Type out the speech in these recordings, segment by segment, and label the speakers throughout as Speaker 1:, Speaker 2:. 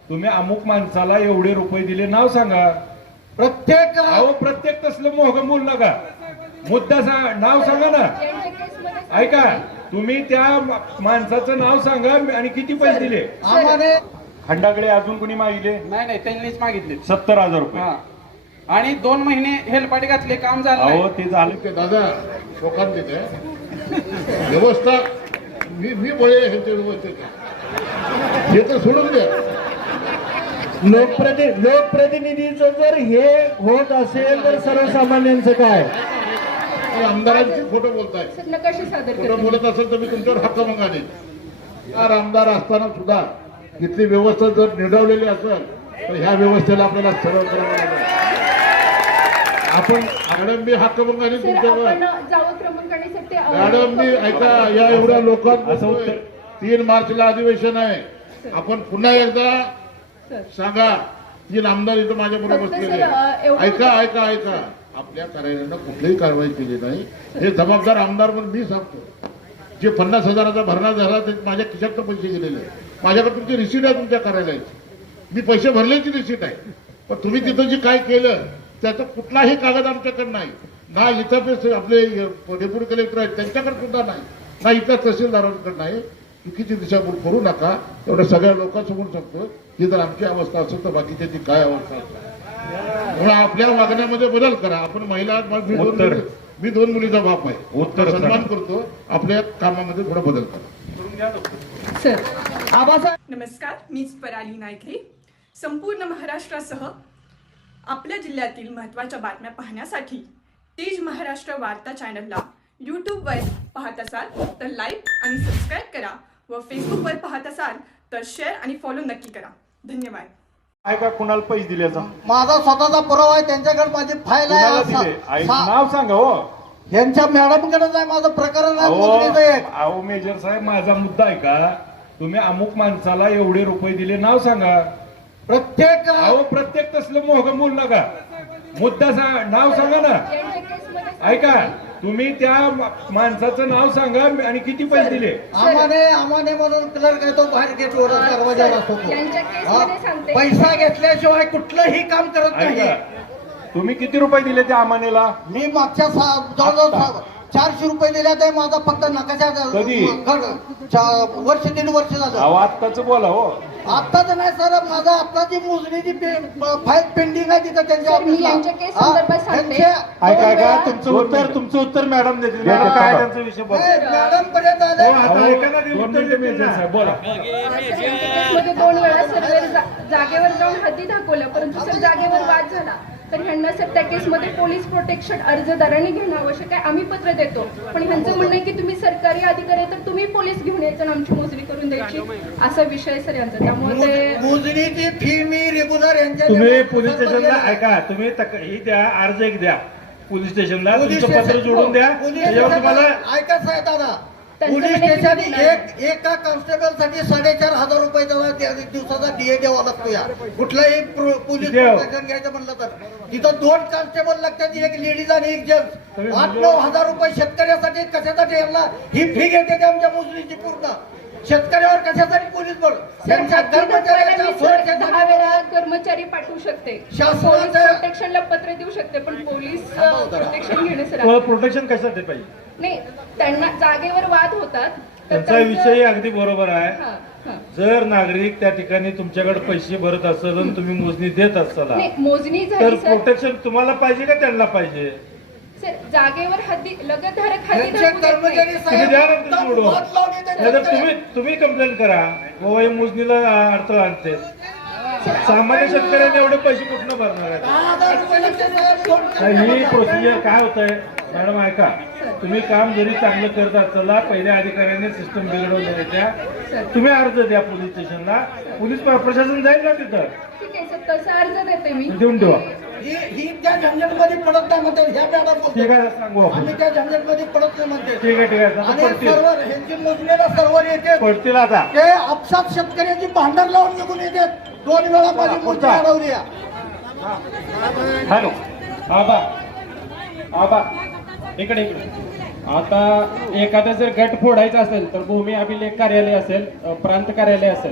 Speaker 1: तुम्ही अमुक माणसाला एवढे रुपये दिले, नाव सांगा.
Speaker 2: प्रत्येक
Speaker 1: अहो प्रत्येक तसलं मोह बोल नका, मुद्दा नाव सांगा ना. ऐका, तुम्ही त्या माणसाचं नाव सांगा आणि किती पैसे दिले.
Speaker 2: आम्हाला
Speaker 1: खंडाकडे अजून कोणी मागितले?
Speaker 3: नाही त्यांनीच मागितले
Speaker 1: 70,000 रुपये.
Speaker 3: आणि 2 महिने हेलपाटे घातले, काम झालं
Speaker 1: अहो
Speaker 3: नाही.
Speaker 1: ते झालं.
Speaker 4: ते दादा शोकांत देते व्यवस्था मी बळे ह्यांच्या व्यवस्थेत हे तर सोडून द्या.
Speaker 2: लोकप्रतिनिधीचं जर हे होत असेल तर सर्वसामान्यांचं काय?
Speaker 4: आणि आमदारांची खोटं बोलताय.
Speaker 5: नकाशे सादर
Speaker 4: खोटं
Speaker 5: करते.
Speaker 4: बोलत असेल तर मी तुमच्यावर हक्क मागाने. चार आमदार असताना सुद्धा इथली व्यवस्था जर निडवलेली असेल तर ह्या व्यवस्थेला आपल्याला सरळ करावं लागेल. आपण मॅडम मी हक्क मागाने
Speaker 5: सर,
Speaker 4: तुमच्यावर.
Speaker 5: आपण जावं क्रमांकासाठी
Speaker 4: मॅडम मी ऐका, या एवढ्या लोकांत 3 मार्चला अधिवेशन आहे. आपण पुन्हा एकदा सांगा. 3 आमदार इथं माझ्या बरोबर
Speaker 5: फक्त
Speaker 4: बसलेले.
Speaker 5: सर, एवढं-
Speaker 4: ऐका आपल्या कार्यालयानं कुठलीही कारवाई केली नाही. हे जबाबदार आमदार म्हणून मी सांगतो. जे 50,000चा भरणा झाला ते माझ्या खिशात पैसे गेलेले. माझ्याकडे तुमची रिसीट आहे तुमच्या कार्यालयाची. मी पैसे भरल्याची रिसीट आहे. पण तुम्ही तिथं जे काय केलं त्याचा कुठलाही कागद आमच्याकडे नाही. ना इथं आपले डेप्युटी कलेक्टर आहेत त्यांच्याकडे सुद्धा नाही, ना इथं तहसीलदारांकडे नाही. चुकीची दिशाभूल करू नका एवढं सगळ्या लोकांसमोर सांगतो. ही जर आमची अवस्था असेल तर बाकीच्याची काय अवस्था असेल. म्हणून आपल्या वागण्यामध्ये बदल करा. आपण महिला मी 2 मुलीचा बाप आहे.
Speaker 1: उत्तर
Speaker 4: सन्मान करतो. आपल्या कामामध्ये थोडा बदल करा.
Speaker 5: सर
Speaker 2: आबासाहेब
Speaker 6: नमस्कार, मीच पराली नायकरे. संपूर्ण महाराष्ट्रासह आपल्या जिल्ह्यातील महत्त्वाच्या बातम्या पाहण्यासाठी तेज महाराष्ट्र वार्ता चॅनलला यूट्यूबवर पाहत असाल तर लाईक आणि सबस्क्राईब करा व फेसबुकवर पाहत असाल तर शेअर आणि फॉलो नक्की करा. धन्यवाद.
Speaker 1: ऐका, कुणाला पैसे दिल्याचा
Speaker 2: माझा स्वतःचा पुरावा आहे. त्यांच्याकडे माझी फाईल
Speaker 1: कुणाला
Speaker 2: आहे.
Speaker 1: दिले? नाव सांगा हो.
Speaker 2: यांच्या मॅडमकडेच आहे माझं प्रकरण आहे.
Speaker 1: अहो
Speaker 2: मोजणीचं एक.
Speaker 1: अहो मेजर साहेब, माझा मुद्दा आहे का, तुम्ही अमुक माणसाला एवढे रुपये दिले, नाव सांगा.
Speaker 2: प्रत्येक
Speaker 1: अहो प्रत्येक तसलं मोह बोल नका, मुद्दा नाव सांगा ना. ऐका, तुम्ही त्या माणसाचं नाव सांगा आणि किती पैसे दिले.
Speaker 2: आम्हाने म्हणून क्लर्क आहे तो बाहेर गेटवर दरवाजाला असतो.
Speaker 5: यांच्या केसमध्ये सांगते.
Speaker 2: पैसा घेतल्याशिवाय कुठलंही काम करत नाही.
Speaker 1: ऐका, तुम्ही किती रुपये दिले त्या अमानेला?
Speaker 2: मी मागच्या जवळजवळ 400 रुपये दिले ते. माझा फक्त नकाशा
Speaker 1: कधी?
Speaker 2: वर्ष 1.5 वर्ष झालं.
Speaker 1: अहो आत्ताच बोला हो.
Speaker 2: आत्ताच नाही सर, माझा आत्ताची मोजणीची फाईल पेंडिंग आहे तिथं त्यांच्या
Speaker 5: सर, मी यांच्या केस संदर्भात सांगते.
Speaker 1: ऐका, तुमचं उत्तर मॅडम देतील. काय त्यांचा विषय बोला.
Speaker 2: मॅडम पर्यंत आले.
Speaker 1: मेजर साहेब बोला.
Speaker 5: सर, यांच्या केसमध्ये 2 वेळा सर्वे जागेवर जाऊन हद्दी दाखवल्या, परंतु सर जागेवर वाद झाला. तर ह्यांना सर त्या केसमध्ये पोलीस प्रोटेक्शन अर्जदारांनी घेणं आवश्यक आहे. आम्ही पत्र देतो, पण ह्यांचं म्हणणं आहे की तुम्ही सरकारी अधिकारी आहे तर तुम्ही पोलीस घेऊन यायचं आणि आमची मोजणी करून द्यायची, असा विषय सर यांचा. त्यामुळे ते
Speaker 2: मोजणीची फी मी रेग्युलर यांच्या
Speaker 1: तुम्ही पोलीस स्टेशनला ऐका, तुम्ही ही द्या, अर्ज एक द्या पोलीस स्टेशनला, तुमचं पत्र जोडून द्या. त्याच्यावर तुम्हाला
Speaker 2: ऐका साहेब दादा,
Speaker 5: त्यांचं
Speaker 2: पोलीस
Speaker 5: म्हणणं
Speaker 2: स्टेशन
Speaker 5: आहे
Speaker 2: एका कॉन्स्टेबल साठी 4,500 रुपये दिवसाचा DA द्यावा लागतो. या कुठलाही पोलीस प्रोटेक्शन घ्यायचं म्हणलं तर तिथं 2 कॉन्स्टेबल लागतात, एक लेडीज आणि एक जेंट्स. 8-9 हजार रुपये शेतकऱ्यासाठी कशासाठी यांना ही फी घेते ते आमच्या मोजणीची पूर्ण. शेतकऱ्यावर कशासाठी पोलीस बळ त्यांच्या कर्मचाऱ्यांच्या
Speaker 5: सर 10
Speaker 2: सुरक्षेसाठी
Speaker 5: वेळा कर्मचारी पाठवू शकते,
Speaker 2: शासनाचं-
Speaker 5: पोलीस प्रोटेक्शनला पत्र देऊ शकते, पण पोलीस प्रोटेक्शन घेणे सर
Speaker 1: प्रोटेक्शन कशासाठी पाहिजे?
Speaker 5: नाही. त्यांना जागेवर वाद होतात तर
Speaker 1: त्यांचा
Speaker 5: त्यांचं-
Speaker 1: विषय अगदी बरोबर आहे.
Speaker 5: हां, हां.
Speaker 1: जर नागरिक त्या ठिकाणी तुमच्याकडे पैसे भरत असेल आणि तुम्ही मोजणी देत असाल
Speaker 5: नाही, मोजणी
Speaker 1: तर
Speaker 5: झाली सर.
Speaker 1: प्रोटेक्शन तुम्हाला पाहिजे का त्यांना पाहिजे?
Speaker 5: सर जागेवर हद्दी लगतधारक हद्दी
Speaker 2: त्यांचे
Speaker 5: दाखवू देत
Speaker 2: कर्मचारी
Speaker 5: नाही.
Speaker 1: तुम्ही द्या ना ते जोडून.
Speaker 2: वाद लावले ते
Speaker 1: नाहीतर
Speaker 2: शेतकऱ्या-
Speaker 1: तुम्ही कंप्लेंट करा, बाबा हे मोजणीला अडथळा आणते. सामान्य शेतकऱ्याने एवढे पैसे कुठनं भरणार आहेत?
Speaker 2: 10,000 रुपये लागते साहेब.
Speaker 1: तर ही प्रोसिजर काय होत आहे मॅडम, ऐका, तुम्ही काम जरी चांगलं करत असाल, पहिल्या अधिकाऱ्याने सिस्टम बिघडवून द्या. तुम्ही अर्ज द्या पोलीस स्टेशनला, पोलीस प्रशासन जाईल ना तिथं,
Speaker 5: ठीक आहे सर, तसा अर्ज देते मी.
Speaker 1: देऊन ठेवा.
Speaker 2: ही त्या झंझटमध्ये पडत नाही म्हणते ह्या मॅडम
Speaker 1: ठीक
Speaker 2: बोलतात.
Speaker 1: आहे, सांगू आपण.
Speaker 2: आम्ही त्या झंझटमध्ये पडत नाही म्हणते.
Speaker 1: ठीक आहे, ठीक आहे, आता
Speaker 2: आणि
Speaker 1: पडतील
Speaker 2: सर्व्हर ह्यांची मोजणीला सर्व्हर येते
Speaker 1: पडतील आता.
Speaker 2: ते आपसात शेतकऱ्याची भांडण लावून निघून येते. 2 वेळा माझी मोजणी अडवली आहे.
Speaker 3: हॅलो आबा आबा इकडे आता एखादा जर गट फोडायचा असेल तर भूमी अभिलेख कार्यालय असेल, प्रांत कार्यालय असेल,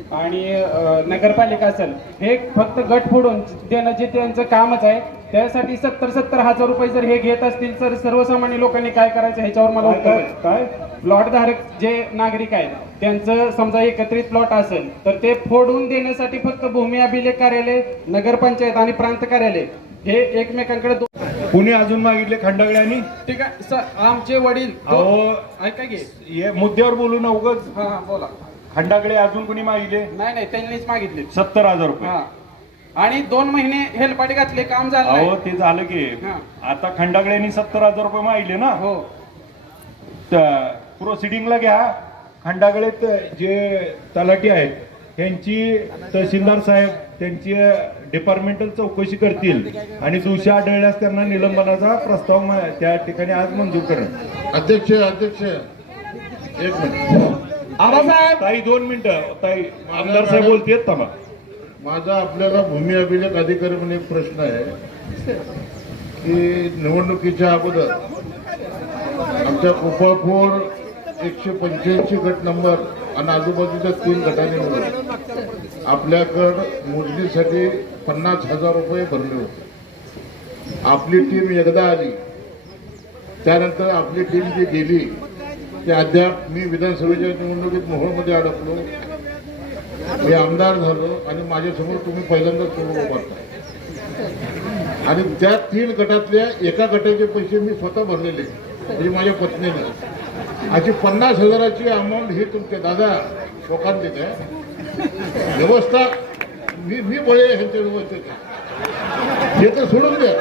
Speaker 3: आणि नगरपालिका असेल, हे फक्त गट फोडून देणं जे त्यांचं कामच आहे. त्यासाठी 70-70 हजार रुपये जर हे घेत असतील तर सर्वसामान्य लोकांनी काय करायचं ह्याच्यावर मला उत्तर
Speaker 1: काय
Speaker 3: पाहिजे.
Speaker 1: काय
Speaker 3: प्लॉट धारक जे नागरिक आहेत त्यांचं समजा एकत्रित प्लॉट असेल तर ते फोडून देण्यासाठी फक्त भूमी अभिलेख कार्यालय, नगरपंचायत आणि प्रांत कार्यालय हे एकमेकांकडे
Speaker 1: कुणी अजून मागितले खंडागळ्यांनी?
Speaker 3: ठीक आहे सर, आमचे वडील
Speaker 1: अहो
Speaker 3: ऐका की.
Speaker 1: हे मुद्द्यावर बोलू ना उगाच.
Speaker 3: हा बोला.
Speaker 1: खंडागळे अजून कुणी मागितले?
Speaker 3: नाही त्यांनीच मागितले.
Speaker 1: 70,000 रुपये.
Speaker 3: हा, आणि 2 महिने हेलपाटे घातले, काम झालं
Speaker 1: अहो
Speaker 3: नाही.
Speaker 1: ते झालं की
Speaker 3: हा.
Speaker 1: आता खंडागळ्यांनी 70,000 रुपये मागितले ना.
Speaker 3: हो,
Speaker 1: प्रोसिडिंगला घ्या. खंडागळेत जे तलाठी आहेत त्यांची तहसीलदार साहेब त्यांची डिपार्टमेंटल चौकशी करतील आणि दोषी आढळल्यास त्यांना निलंबनाचा प्रस्ताव त्या ठिकाणी आज मंजूर करेल.
Speaker 4: अध्यक्ष एक मिनिट.
Speaker 1: आबासाहेब ताई 2 मिनिटं. ताई आमदार साहेब बोलतेत थांबा.
Speaker 4: माझा आपल्याला भूमी अभिलेख अधिकारी म्हणून एक प्रश्न आहे की निवडणुकीच्या अगोदर आमच्या कोपापूर 185 गट नंबर आणि आजूबाजूच्या 3 गटांनी मिळून आपल्याकडं मोजणीसाठी 50,000 रुपये भरले होते. आपली टीम एकदा आली, त्यानंतर आपली टीम जी गेली ते अद्याप मी विधानसभेच्या निवडणुकीत मोहोळमध्ये अडकलो, मी आमदार झालो आणि माझ्यासमोर तुम्ही पहिल्यांदाच समोर उभारताय. आणि त्या 3 गटातल्या एका गटाचे पैसे मी स्वतः भरलेले, म्हणजे माझ्या पत्नीने. अशी 50,000ची अमाऊंट ही तुमच्या दादा लोकांनी आहे. व्यवस्था मी बळे ह्यांच्या व्यवस्थेत हे तर सोडून द्या.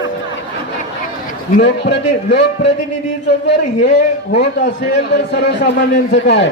Speaker 1: लोकप्रतिनिधीचं जर हे होत असेल तर सर्वसामान्यांचं काय?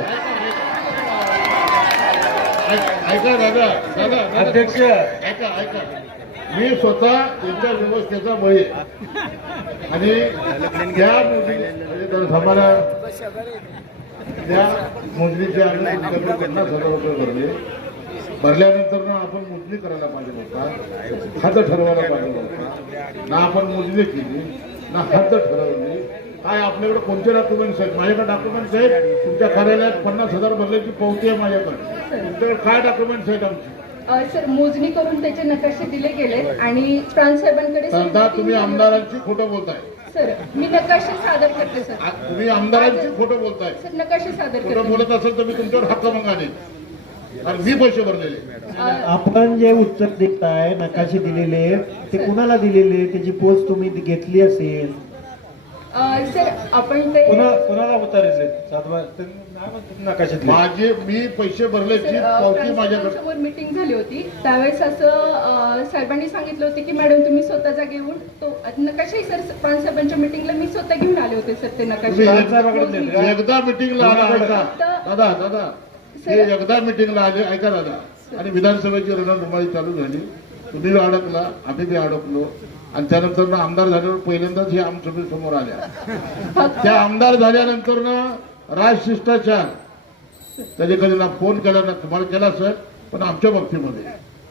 Speaker 4: ऐका दादा
Speaker 1: अध्यक्ष
Speaker 4: ऐका मी स्वतः यांच्या व्यवस्थेचा बळी आहे. आणि त्या आम्हाला त्या मोजणीच्या आम्ही तुमच्याकडे 50,000 रुपये भरले. भरल्यानंतर ना आपण मोजणी करायला पाहिजे होता, हद्द ठरवायला पाहिजे होता. ना आपण मोजणी केली ना हद्द ठरवली. काय आपल्याकडे कोणते डॉक्युमेंट्स आहेत? माझ्याकडे डॉक्युमेंट्स आहेत. तुमच्या कार्यालयात 50,000 भरल्याची पावती आहे माझ्याकडे. तुमच्याकडे काय डॉक्युमेंट्स आहेत आमचे?
Speaker 5: सर, मोजणी करून त्याचे नकाशे दिले गेले आणि प्रांत साहेबांकडे
Speaker 4: आता तुम्ही आमदारांची खोटं बोलताय.
Speaker 5: सर, मी नकाशे सादर करते सर.
Speaker 4: तुम्ही आमदारांची खोटं बोलताय.
Speaker 5: सर, नकाशे सादर
Speaker 4: खोटं
Speaker 5: करते.
Speaker 4: बोलत असेल तर मी तुमच्यावर हक्क मागाले आणि मी पैसे भरलेले.
Speaker 7: आपण जे उत्तर देताय नकाशे दिलेले ते कुणाला दिलेले, त्याची पोच तुम्ही घेतली असेल?
Speaker 5: सर, आपण ते
Speaker 1: कुणाला उतारायचे नकाशातले?
Speaker 4: माझे मी पैसे भरल्याची पावती माझ्याकडे.
Speaker 5: समोर मीटिंग झाली होती त्यावेळेस असं साहेबांनी सांगितलं होते की मॅडम तुम्ही स्वतः जागे येऊन तो नकाशाही सर प्रांत साहेबांच्या मीटिंगला मी स्वतः घेऊन आले होते सर ते
Speaker 4: तुम्ही
Speaker 5: नकाशे.
Speaker 4: एकदा मिटिंगला आला ऐका दादा हे एकदा मिटिंगला आले ऐका दादा. आणि विधानसभेची रणधुमाळी चालू झाली. तुम्ही अडकला, आम्ही बी अडकलो. आणि त्यानंतर ना आमदार झाल्यावर पहिल्यांदाच हे आमच्या समोर आल्या. त्या आमदार झाल्यानंतर ना राजशिष्टाचार कधी कधी ना फोन केला ना तुम्हाला केला सर, पण आमच्या बाबतीमध्ये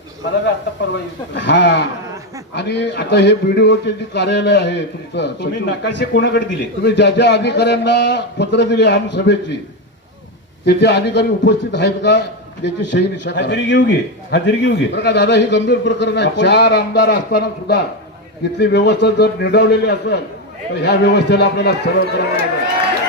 Speaker 4: हा. आणि आता हे बीडीओचे जे कार्यालय आहे तुमचं,
Speaker 1: तुम्ही नकाशे कोणाकडे दिले?
Speaker 4: तुम्ही ज्या ज्या अधिकाऱ्यांना पत्र दिले आमसभेची तेथे अधिकारी उपस्थित आहेत का त्याची सही निशा करा.
Speaker 1: हजेरी घेऊ घे.
Speaker 4: बरं का दादा, ही गंभीर प्रकरण आहे. 4 आमदार असताना सुद्धा इथली व्यवस्था जर निडावलेली असेल तर ह्या व्यवस्थेला आपल्याला सरळ करावं लागेल.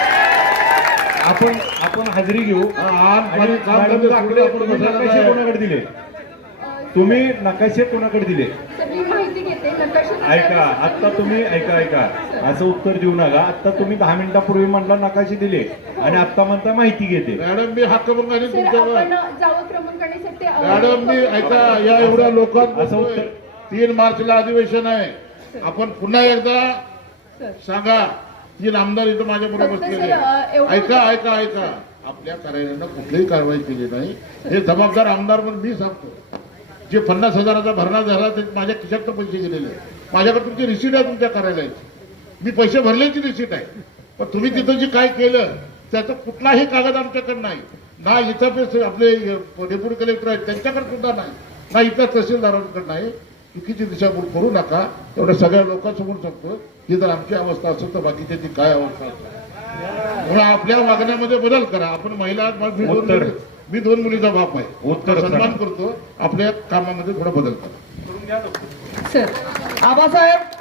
Speaker 1: आपण हजेरी घेऊ.
Speaker 4: आणि काम
Speaker 1: मॅडम,
Speaker 4: करते
Speaker 1: दाखले
Speaker 4: आपण
Speaker 1: तुम्ही
Speaker 4: बसायला
Speaker 1: नकाशे
Speaker 4: नाही.
Speaker 1: कोणाकडे दिले? तुम्ही नकाशे कोणाकडे दिले?
Speaker 5: सर, मी माहिती घेते नकाशे.
Speaker 1: ऐका, आता तुम्ही ऐका असं उत्तर देऊ नका. आता तुम्ही 10 मिनिटापूर्वी म्हणला नकाशे दिले आणि आता म्हणता माहिती घेते.
Speaker 4: मॅडम मी हक्कभंगाने
Speaker 5: सर,
Speaker 4: तुमच्यावर
Speaker 5: आपण जावं क्रमांकाने सर ते
Speaker 4: मॅडम मी ऐका या एवढ्या लोकांत
Speaker 1: असं उत्तर
Speaker 4: 3 मार्चला अधिवेशन आहे. आपण पुन्हा एकदा
Speaker 5: सर.
Speaker 4: सांगा 3 आमदार इथं माझ्या बरोबर
Speaker 5: फक्त
Speaker 4: बसलेले.
Speaker 5: सर, एवढं-
Speaker 4: ऐका आपल्या कार्यालयानं कुठलीही कारवाई केली नाही. हे जबाबदार आमदार म्हणून मी सांगतो. जे 50,000चा भरणा झाला ते माझ्या खिशात पैसे गेलेले. माझ्याकडे तुमची रिसीट आहे तुमच्या कार्यालयाची. मी पैसे भरल्याची रिसीट आहे. पण तुम्ही तिथं जे काय केलं त्याचा कुठलाही कागद आमच्याकडे नाही. ना इथं आपले डेप्युटी कलेक्टर आहेत त्यांच्याकडे सुद्धा नाही, ना इतर तहसीलदारांकडे नाही. चुकीची दिशाभूल करू नका एवढं सगळ्या लोकांसमोर सांगतो. ही जर आमची अवस्था असेल तर बाकीच्याची काय अवस्था असेल. म्हणून आपल्या वागण्यामध्ये बदल करा. आपण महिला मी 2 मुलीचा बाप आहे
Speaker 1: उत्तर
Speaker 4: सन्मान करतो. आपल्या कामामध्ये थोडा बदल करतो.
Speaker 1: करून घ्या लवकर.
Speaker 2: सर आबासाहेब